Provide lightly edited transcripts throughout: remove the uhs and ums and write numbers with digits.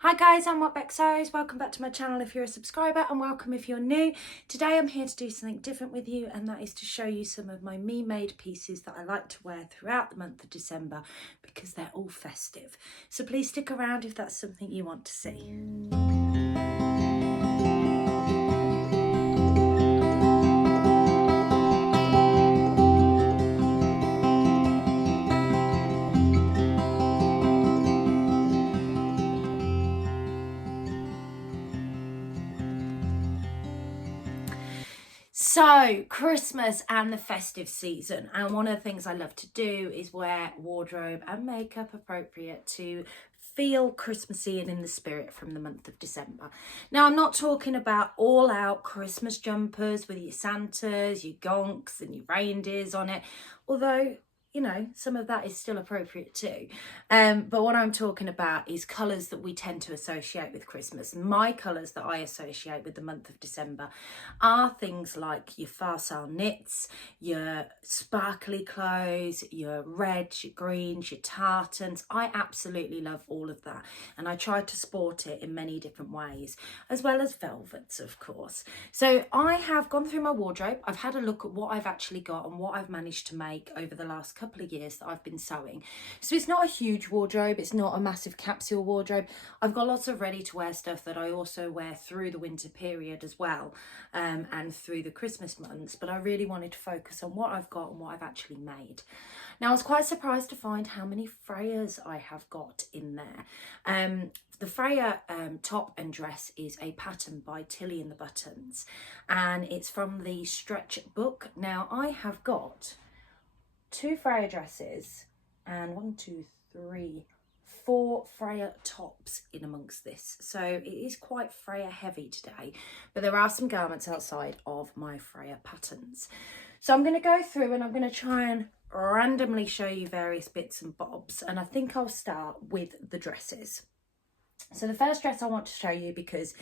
Hi guys, I'm Bex. Welcome back to my channel if you're a subscriber, and welcome if you're new. Today I'm here to do something different with you, and that is to show you some of my me-made pieces that I like to wear throughout the month of December because they're all festive. So please stick around if that's something you want to see. So, Christmas and the festive season, and one of the things I love to do is wear wardrobe and makeup appropriate to feel Christmassy and in the spirit from the month of December. Now, I'm not talking about all out Christmas jumpers with your Santas, your gonks and your reindeers on it, although you know, some of that is still appropriate too. But what I'm talking about is colours that we tend to associate with Christmas. My colours that I associate with the month of December are things like your facile knits, your sparkly clothes, your reds, your greens, your tartans. I absolutely love all of that. And I try to sport it in many different ways, as well as velvets, of course. So I have gone through my wardrobe. I've had a look at what I've actually got and what I've managed to make over the last couple of years that I've been sewing. So it's not a huge wardrobe, it's not a massive capsule wardrobe. I've got lots of ready to wear stuff that I also wear through the winter period as well, and through the Christmas months, but I really wanted to focus on what I've got and what I've actually made. Now I was quite surprised to find how many Freyas I have got in there. The Freya top and dress is a pattern by Tilly and the Buttons, and it's from the Stretch book. Now I have got 2 Freya dresses and 4 Freya tops in amongst this. So it is quite Freya heavy today, but there are some garments outside of my Freya patterns. So I'm going to go through and I'm going to try and randomly show you various bits and bobs, and I think I'll start with the dresses. So the first dress I want to show you, because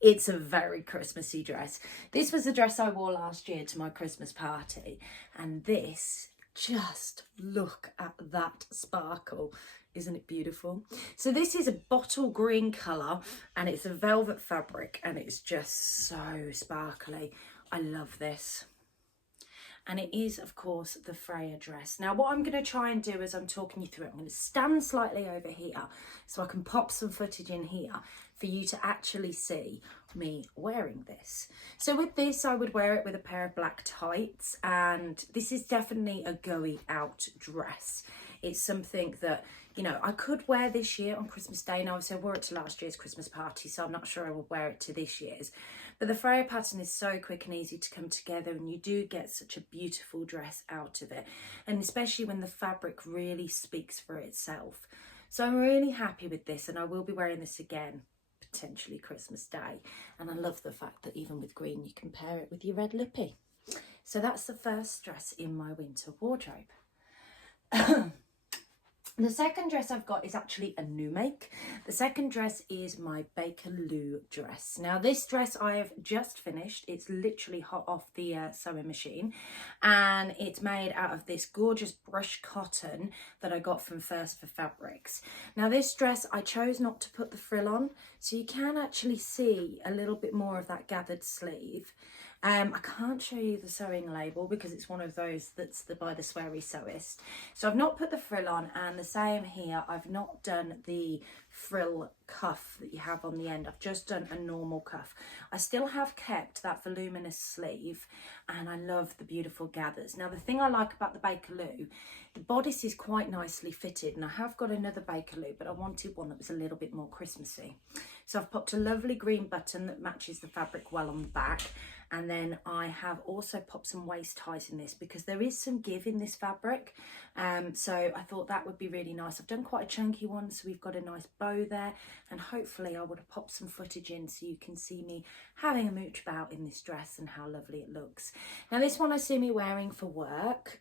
it's a very Christmassy dress. This was the dress I wore last year to my Christmas party, and this, just look at that sparkle. Isn't it beautiful? So this is a bottle green colour, and it's a velvet fabric, and it's just so sparkly. I love this. And it is, of course, the Freya dress. Now, what I'm going to try and do as I'm talking you through it, I'm going to stand slightly over here so I can pop some footage in here for you to actually see me wearing this. So with this, I would wear it with a pair of black tights, and this is definitely a going out dress. It's something that, you know, I could wear this year on Christmas Day. Now, obviously I wore it to last year's Christmas party, so I'm not sure I will wear it to this year's. But the Freya pattern is so quick and easy to come together, and you do get such a beautiful dress out of it. And especially when the fabric really speaks for itself. So I'm really happy with this, and I will be wearing this again, potentially Christmas Day. And I love the fact that even with green, you can pair it with your red lippy. So that's the first dress in my winter wardrobe. The second dress I've got is actually a new make. The second dress is my Bakerloo dress. Now this dress I have just finished. It's literally hot off the sewing machine, and it's made out of this gorgeous brush cotton that I got from First for Fabrics. Now this dress I chose not to put the frill on, so you can actually see a little bit more of that gathered sleeve. I can't show you the sewing label because it's one of those that's by the Sweary Sewist. So I've not put the frill on, and the same here, I've not done the frill cuff that you have on the end. I've just done a normal cuff. I still have kept that voluminous sleeve, and I love the beautiful gathers. Now the thing I like about the Bakerloo, the bodice is quite nicely fitted, and I have got another Bakerloo, but I wanted one that was a little bit more Christmassy. So I've popped a lovely green button that matches the fabric well on the back, and then I have also popped some waist ties in this because there is some give in this fabric. So I thought that would be really nice. I've done quite a chunky one, so we've got a nice bow there, and hopefully I would have popped some footage in so you can see me having a mooch about in this dress and how lovely it looks. Now this one I see me wearing for work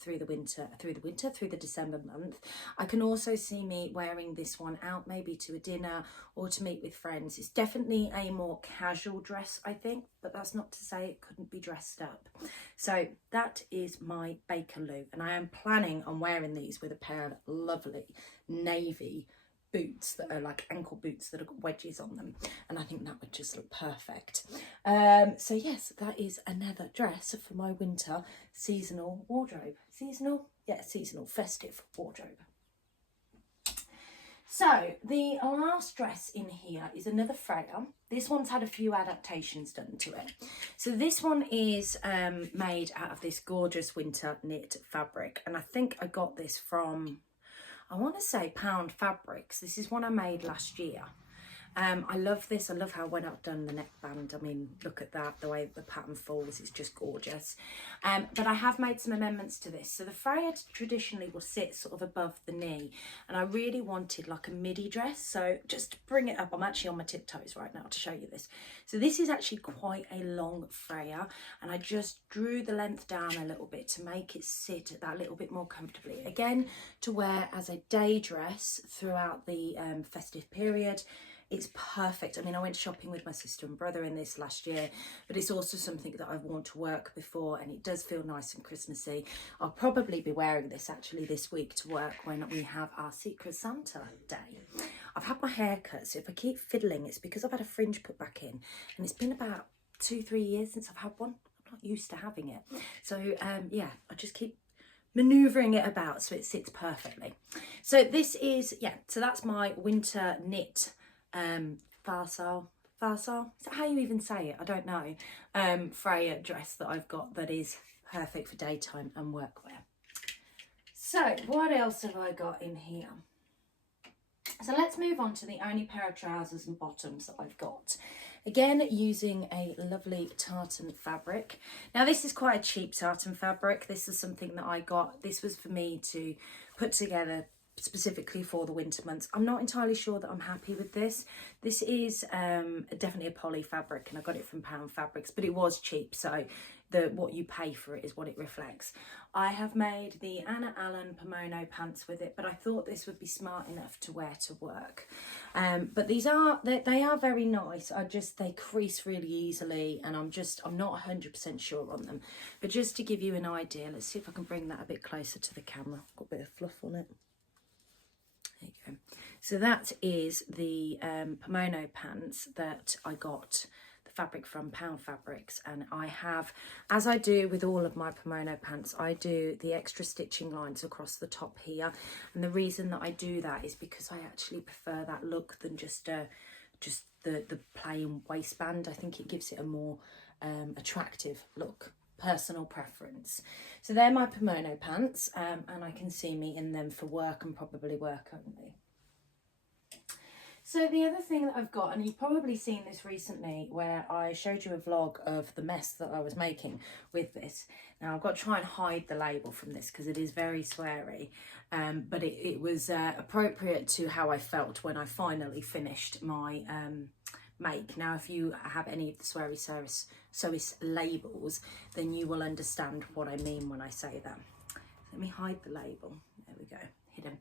through the December month. I can also see me wearing this one out maybe to a dinner or to meet with friends. It's definitely a more casual dress, I think, but that's not to say it couldn't be dressed up. So that is my Bakerloo, and I am planning on wearing these with a pair of lovely navy boots that are like ankle boots that have got wedges on them, and I think that would just look perfect. So yes, that is another dress for my winter seasonal wardrobe. Seasonal? Yeah, seasonal festive wardrobe. So the last dress in here is another Freya. This one's had a few adaptations done to it. So this one is made out of this gorgeous winter knit fabric, and I think I got this from, I want to say Pound Fabrics. This is one I made last year. I love this. I love how when I've done the neckband, I mean, look at that, the way the pattern falls, it's just gorgeous. But I have made some amendments to this. So the Freya traditionally will sit sort of above the knee, and I really wanted like a midi dress. So just to bring it up, I'm actually on my tiptoes right now to show you this. So this is actually quite a long Freya, and I just drew the length down a little bit to make it sit that little bit more comfortably. Again, to wear as a day dress throughout the festive period. It's perfect. I mean, I went shopping with my sister and brother in this last year, but it's also something that I've worn to work before, and it does feel nice and Christmassy. I'll probably be wearing this actually this week to work when we have our Secret Santa day. I've had my hair cut, so if I keep fiddling, it's because I've had a fringe put back in, and it's been about 2-3 years since I've had one. I'm not used to having it. So yeah, I just keep maneuvering it about so it sits perfectly. So this is, yeah, so that's my winter knit farsal, is that how you even say it? I don't know. Freya dress that I've got that is perfect for daytime and workwear. So what else have I got in here? So let's move on to the only pair of trousers and bottoms that I've got. Again, using a lovely tartan fabric. Now this is quite a cheap tartan fabric. This is something that I got. This was for me to put together specifically for the winter months. I'm not entirely sure that I'm happy with this. This is definitely a poly fabric, and I got it from Pound Fabrics, but it was cheap, so what you pay for it is what it reflects. I have made the Anna Allen Pomono pants with it, but I thought this would be smart enough to wear to work. But these are, they are very nice. They crease really easily, and I'm not 100% sure on them. But just to give you an idea, let's see if I can bring that a bit closer to the camera. Got a bit of fluff on it. There you go. So that is the Pomono pants that I got the fabric from Pound Fabrics, and I have, as I do with all of my Pomono pants, I do the extra stitching lines across the top here, and the reason that I do that is because I actually prefer that look than just the plain waistband. I think it gives it a more attractive look. Personal preference. So they're my Pomono pants, and I can see me in them for work and probably work only. So the other thing that I've got, and you've probably seen this recently where I showed you a vlog of the mess that I was making with this. Now I've got to try and hide the label from this because it is very sweary, but it was appropriate to how I felt when I finally finished my make. Now if you have any of the sweary sewist labels, then you will understand what I mean when I say that. Let me hide the label. There we go, hidden.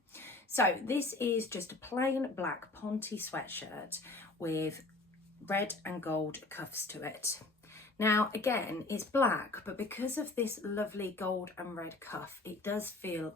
So this is just a plain black Ponte sweatshirt with red and gold cuffs to it. Now again, it's black, but because of this lovely gold and red cuff, it does feel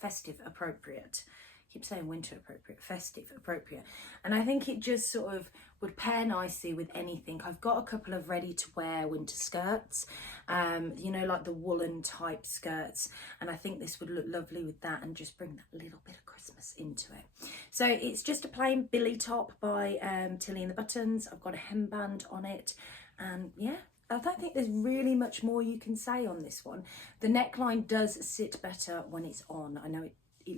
festive appropriate. I keep saying winter appropriate, festive appropriate, and I think it just sort of would pair nicely with anything. I've got a couple of ready to wear winter skirts, you know, like the woolen type skirts, and I think this would look lovely with that and just bring that little bit of Christmas into it. So it's just a plain Billie top by Tilly and the Buttons. I've got a hemband on it, and yeah, I don't think there's really much more you can say on this one. The neckline does sit better when it's on. I know it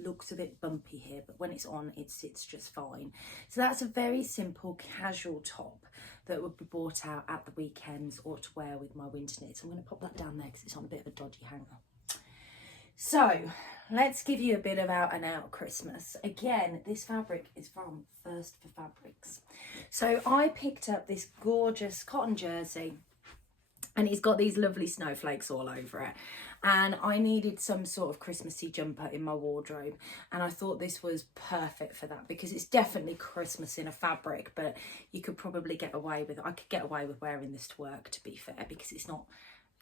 looks a bit bumpy here, but when it's on, it sits just fine. So that's a very simple casual top that would be bought out at the weekends or to wear with my winter knits. I'm going to pop that down there because it's on a bit of a dodgy hanger. So let's give you a bit of out and out Christmas. Again, this fabric is from Festive Fabrics. So I picked up this gorgeous cotton jersey, and it's got these lovely snowflakes all over it, and I needed some sort of Christmassy jumper in my wardrobe, and I thought this was perfect for that because it's definitely Christmas in a fabric, but you could probably get away with it. I could get away with wearing this to work, to be fair, because it's not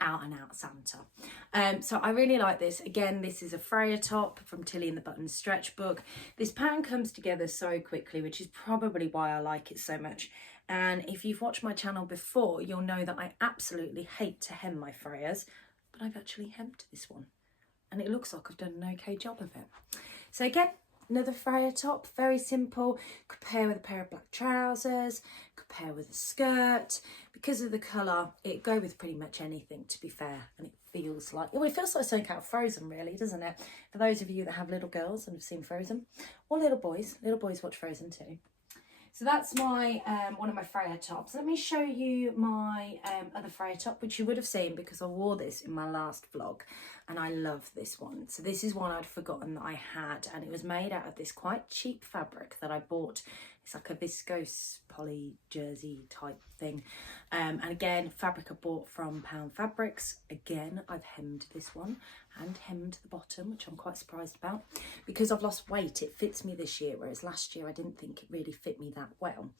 out and out Santa. So I really like this. Again, this is a Freya top from Tilly and the Buttons stretch book. This pattern comes together so quickly, which is probably why I like it so much. And if you've watched my channel before, you'll know that I absolutely hate to hem my Freyas, but I've actually hemmed this one and it looks like I've done an okay job of it. So again, another Freya top, very simple. Could pair with a pair of black trousers, could pair with a skirt. Because of the colour, it'd go with pretty much anything, to be fair. And it feels like, well, it feels like something out of Frozen, really, doesn't it? For those of you that have little girls and have seen Frozen, or little boys watch Frozen too. So that's my one of my Freya tops. Let me show you my other Freya top, which you would have seen because I wore this in my last vlog, and I love this one. So this is one I'd forgotten that I had, and it was made out of this quite cheap fabric that I bought. It's like a viscose poly jersey type thing. And again, fabric I bought from Pound Fabrics. Again, I've hemmed this one and hemmed the bottom, which I'm quite surprised about. Because I've lost weight, it fits me this year, whereas last year I didn't think it really fit me that well.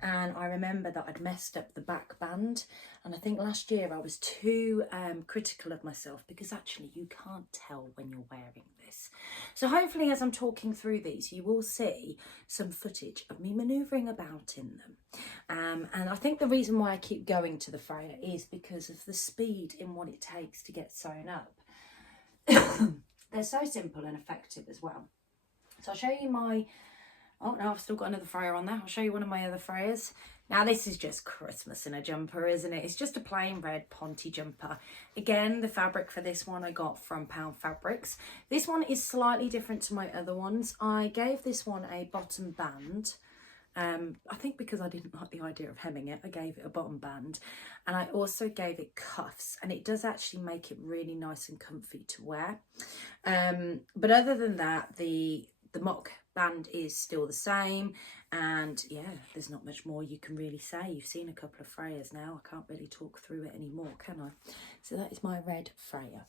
And I remember that I'd messed up the back band, and I think last year I was too critical of myself, because actually you can't tell when you're wearing this. So hopefully as I'm talking through these, you will see some footage of me manoeuvring about in them. And I think the reason why I keep going to the Freya is because of the speed in what it takes to get sewn up. They're so simple and effective as well. So I'll show you my, oh no, I've still got another Freya on there. I'll show you one of my other Freyas. Now this is just Christmas in a jumper, isn't it? It's just a plain red ponty jumper. Again, the fabric for this one I got from Pound Fabrics. This one is slightly different to my other ones. I gave this one a bottom band. I think because I didn't like the idea of hemming it, I gave it a bottom band, and I also gave it cuffs, and it does actually make it really nice and comfy to wear. But other than that, the mock band is still the same, and yeah, there's not much more you can really say. You've seen a couple of Freyas now. I can't really talk through it anymore, can I? So that is my red Freya.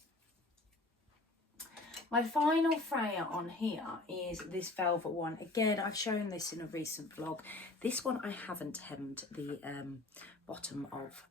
My final Freya on here is this velvet one. Again, I've shown this in a recent vlog. This one I haven't hemmed the bottom of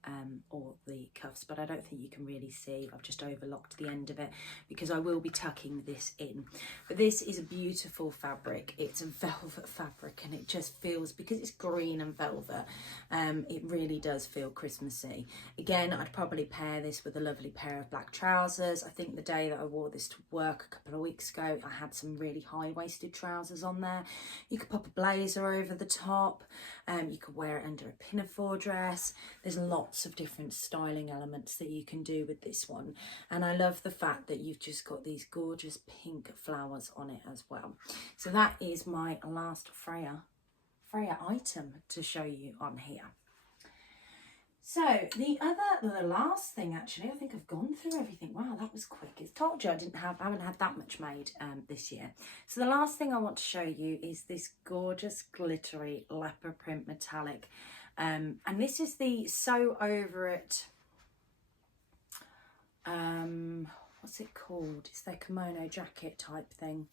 or the cuffs, but I don't think you can really see. I've just overlocked the end of it because I will be tucking this in. But this is a beautiful fabric. It's a velvet fabric, and it just feels, because it's green and velvet, it really does feel Christmassy. Again, I'd probably pair this with a lovely pair of black trousers. I think the day that I wore this to work a couple of weeks ago, I had some really high-waisted trousers on there. You could pop a blazer over the top. You could wear it under a pinafore dress. There's lots of different styling elements that you can do with this one, and I love the fact that you've just got these gorgeous pink flowers on it as well. So that is my last Freya item to show you on here. So the last thing, actually, I think I've gone through everything. Wow, that was quick. It's told you I haven't had that much made this year. So the last thing I want to show you is this gorgeous glittery leopard print metallic. And this is the Sew Over It, what's it called? It's their kimono jacket type thing.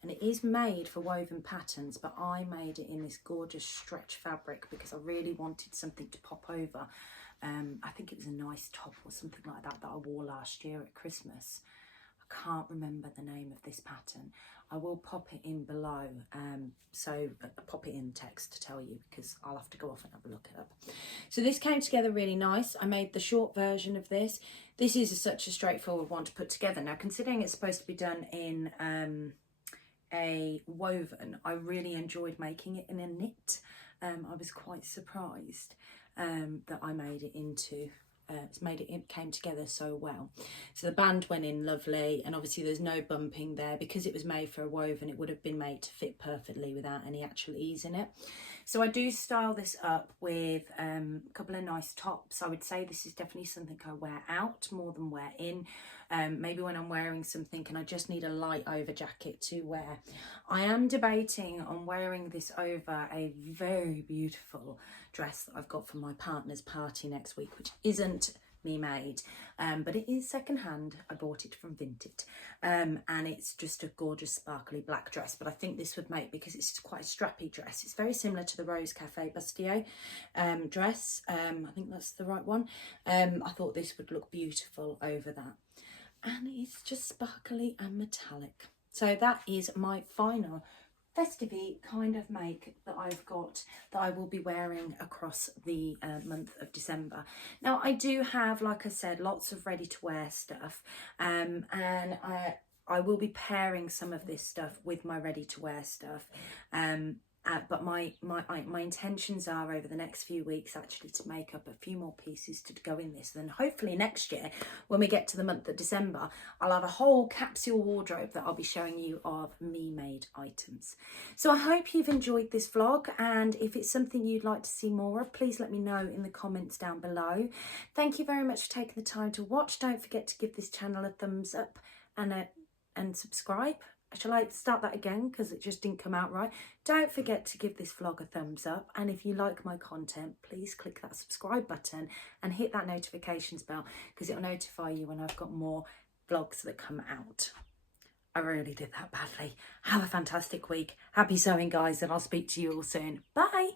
And it is made for woven patterns, but I made it in this gorgeous stretch fabric because I really wanted something to pop over. I think it was a nice top or something like that that I wore last year at Christmas. I can't remember the name of this pattern. I will pop it in below, so pop it in text to tell you, because I'll have to go off and have a look it up. So this came together really nice. I made the short version of this. This is such a straightforward one to put together. Now, considering it's supposed to be done in a woven, I really enjoyed making it in a knit. I was quite surprised that I made it into it came together so well. So the band went in lovely, and obviously there's no bumping there because it was made for a woven. It would have been made to fit perfectly without any actual ease in it. So I do style this up with a couple of nice tops. I would say this is definitely something I wear out more than wear in. Maybe when I'm wearing something and I just need a light over jacket to wear. I am debating on wearing this over a very beautiful dress that I've got for my partner's party next week, which isn't Me Made, but it is secondhand. I bought it from Vinted, and it's just a gorgeous sparkly black dress, but I think this would make, because it's quite a strappy dress, it's very similar to the Rose Cafe Bustier dress. I think that's the right one. I thought this would look beautiful over that, and it's just sparkly and metallic. So that is my final festive kind of make that I've got, that I will be wearing across the month of December. Now I do have, like I said, lots of ready to wear stuff, and I will be pairing some of this stuff with my ready to wear stuff, but my intentions are over the next few weeks actually to make up a few more pieces to go in this. Then hopefully next year, when we get to the month of December, I'll have a whole capsule wardrobe that I'll be showing you of Me Made items. So I hope you've enjoyed this vlog, and if it's something you'd like to see more of, please let me know in the comments down below. Thank you very much for taking the time to watch. Don't forget to give this channel a thumbs up and subscribe. Shall I start that again, because it just didn't come out right? Don't forget to give this vlog a thumbs up, and if you like my content, please click that subscribe button and hit that notifications bell, because it'll notify you when I've got more vlogs that come out. I really did that badly. Have a fantastic week. Happy sewing, guys, and I'll speak to you all soon. Bye.